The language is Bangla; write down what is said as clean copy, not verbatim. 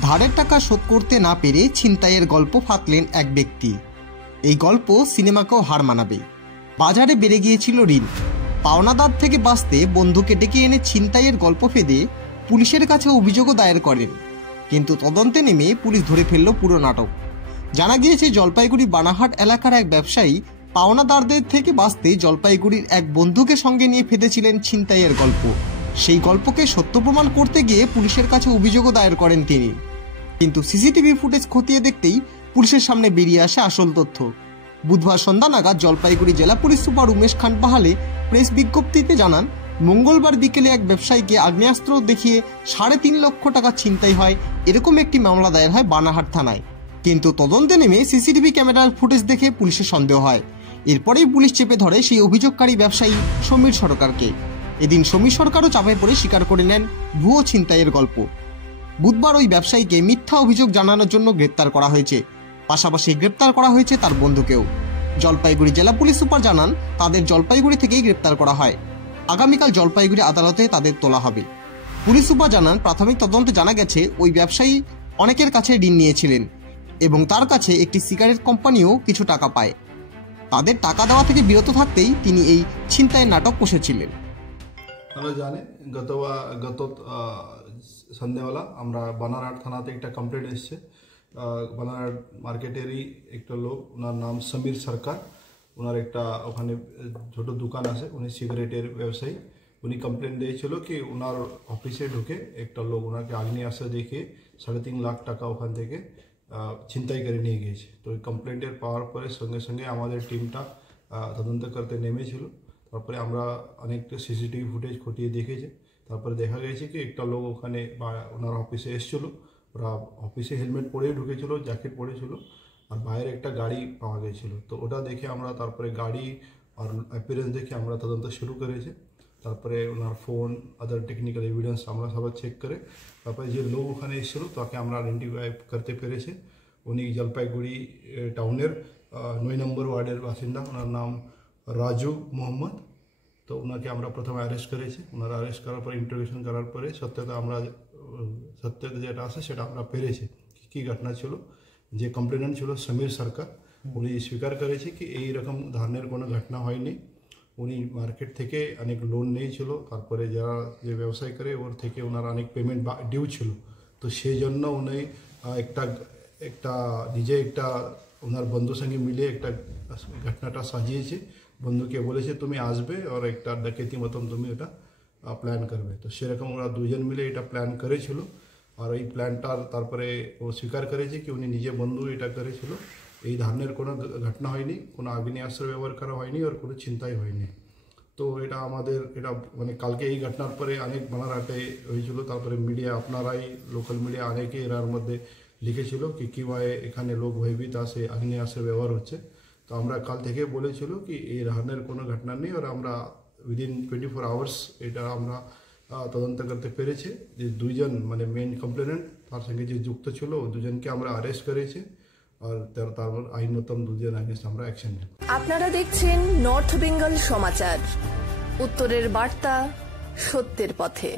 ধারের টাকা শোধ করতে না পেরে ছিনতাইয়ের গল্প ফাঁকলেন এক ব্যক্তি। এই গল্প সিনেমাকেও হার মানাবে। বাজারে বেড়ে গিয়েছিল ঋণ। পাওনাদার থেকে বাঁচতে বন্ধুকে ডেকে এনে ছিনতাইয়ের গল্প ফেদে পুলিশের কাছে অভিযোগও দায়ের করেন। কিন্তু তদন্তে নেমে পুলিশ ধরে ফেলল পুরো নাটক। জানা গিয়েছে জলপাইগুড়ি বানাহাট এলাকার এক ব্যবসায়ী পাওনাদারদের থেকে বাঁচতে জলপাইগুড়ির এক বন্ধুকে সঙ্গে নিয়ে ফেঁদেছিলেন ছিনতাইয়ের গল্প। সেই গল্পকে সত্য প্রমাণ করতে গিয়ে পুলিশের কাছে অভিযোগও দায়ের করেন তিনি। কিন্তু সিসিটিভি ফুটেজ খতিয়ে দেখতেই পুলিশের সামনে বেরিয়ে আসে আসল তথ্য। বুধবার সন্ধ্যা নাগাদ জলপাইগুড়ি জেলা পুলিশ সুপার উমেশ খানপাহালে প্রেস বিজ্ঞপ্তিতে জানান, মঙ্গলবার বিকেলে এক ব্যবসায়ীকে আগ্নেয়াস্ত্র দেখিয়ে 3.5 লক্ষ টাকা ছিনতাই হয়, এরকম একটি মামলা দায়ের হয় বানাহাট থানায়। কিন্তু তদন্তে নেমে সিসিটিভি ক্যামেরার ফুটেজ দেখে পুলিশের সন্দেহ হয়। এরপরেই পুলিশ চেপে ধরে সেই অভিযোগকারী ব্যবসায়ী সমীর সরকারকে। এদিন সমীর সরকারও চাপে পড়ে স্বীকার করে নেন ভুয়ো ছিনতাইয়ের গল্প। বুধবার ওই ব্যবসায়ীকে মিথ্যা অভিযোগ জানানোর জন্য গ্রেপ্তার করা হয়েছে। পাশাপাশি গ্রেপ্তার করা হয়েছে তার বন্ধুকেও। জলপাইগুড়ি জেলা পুলিশ সুপার জানান, তাদের জলপাইগুড়ি থেকেই গ্রেপ্তার করা হয়। আগামীকাল জলপাইগুড়ি আদালতে তাদের তোলা হবে। পুলিশ সুপার জানান, প্রাথমিক তদন্তে জানা গেছে ওই ব্যবসায়ী অনেকের কাছে ঋণ নিয়েছিলেন এবং তার কাছে একটি সিগারেট কোম্পানিও কিছু টাকা পায়। তাদের টাকা দেওয়া থেকে বিরত থাকতেই তিনি এই ছিনতাইয়ের নাটক কষেছিলেন। আপনারা জানেন গত সন্ধ্যাবেলা আমরা বানারহাট থানাতে একটা কমপ্লেন্ট এসছে। বানারহাট মার্কেটেরই একটা লোক, ওনার নাম সমীর সরকার, ওনার একটা ওখানে ছোট দোকান আছে, উনি সিগারেটের ব্যবসায়ী। উনি কমপ্লেন দিয়েছিল কি ওনার অফিসে ঢুকে একটা লোক ওনাকে আগ্নেয়াস্ত্র দেখে 3.5 লাখ টাকা ওখান থেকে ছিনতাই করে নিয়ে গিয়েছে। তো ওই কমপ্লেন্টের পাওয়ার পরে সঙ্গে সঙ্গে আমাদের টিমটা তদন্ত করতে নেমেছিল। তারপরে আমরা অনেকটা সিসিটিভি ফুটেজ খতিয়ে দেখেছি। তারপরে দেখা গেছে কি একটা লোক ওখানে ওনার অফিসে এসেছিলো। ওরা অফিসে হেলমেট পরেই ঢুকেছিল, জ্যাকেট পরেছিল, আর বাইরে একটা গাড়ি পাওয়া গেছিলো। তো ওটা দেখে আমরা তারপরে গাড়ি আর অ্যাপিয়ারেন্স দেখে আমরা তদন্ত শুরু করেছি। তারপরে ওনার ফোন, আদার টেকনিক্যাল এভিডেন্স আমরা সবাই চেক করে তারপরে যে লোক ওখানে এসেছিলো তাকে আমরা আইডেন্টিফাই করতে পেরেছি। উনি জলপাইগুড়ি টাউনের 9 নম্বর ওয়ার্ডের বাসিন্দা, ওনার নাম রাজু মোহাম্মদ। তো ওনাকে আমরা প্রথমে অ্যারেস্ট করেছি। ওনারা অ্যারেস্ট করার পরে ইন্টারোগেশন করার পরে সত্যতা যেটা আছে সেটা আমরা পেরেছি। কী ঘটনা ছিল, যে কমপ্লেনেন্ট ছিল সমীর সরকার, উনি স্বীকার করেছে কি এইরকম ধরনের কোনো ঘটনা হয়নি। উনি মার্কেট থেকে অনেক লোন নিয়েছিল, তারপরে যারা যে ব্যবসায় করে ওর থেকে ওনার অনেক পেমেন্ট ডিউ ছিল। তো সেই জন্য উনি নিজে একটা ওনার বন্ধুর সঙ্গে মিলে একটা ঘটনাটা সাজিয়েছে। বন্ধুকে বলেছে তুমি আসবে আর একটা ডাকাতি মতন তুমি এটা প্ল্যান করবে। তো সেরকম ওরা দুজন মিলে এটা প্ল্যান করেছিল। আর এই প্ল্যানটার তারপরে ও স্বীকার করেছে কি উনি নিজে বন্ধু এটা করেছিল। এই ধরনের কোনো ঘটনা হয়নি, কোনো আগ্নেয়াস্ত্র ব্যবহার করা হয়নি, আর কোনো চিন্তাই হয়নি। তো এটা মানে কালকে এই ঘটনার পরে অনেক বানারহাটে হয়েছিল। তারপরে মিডিয়া, আপনারাই লোকাল মিডিয়া অনেকে এর মধ্যে লিখেছিল কি কীভাবে এখানে লোক ভয়ভীত আছে, আগ্নেয়াস্ত্র ব্যবহার হচ্ছে। তো আমরা কাল থেকে বলেছিল কি এই ধরনের কোনো ঘটনা নেই, আর আমরা উইদিন 24 আওয়ার্স এটা আমরা তদন্ত করতে পেরেছি। যে দুইজন মানে মেন কমপ্লেনেন্ট তার সঙ্গে যে যুক্ত ছিল ও দুজনকে আমরা অ্যারেস্ট করেছি, আর তারপর আইন মতন দুজন আগেস্ট আমরা অ্যাকশন নেব। আপনারা দেখছেন নর্থ বেঙ্গল সমাচার, উত্তরের বার্তা, সত্যের পথে।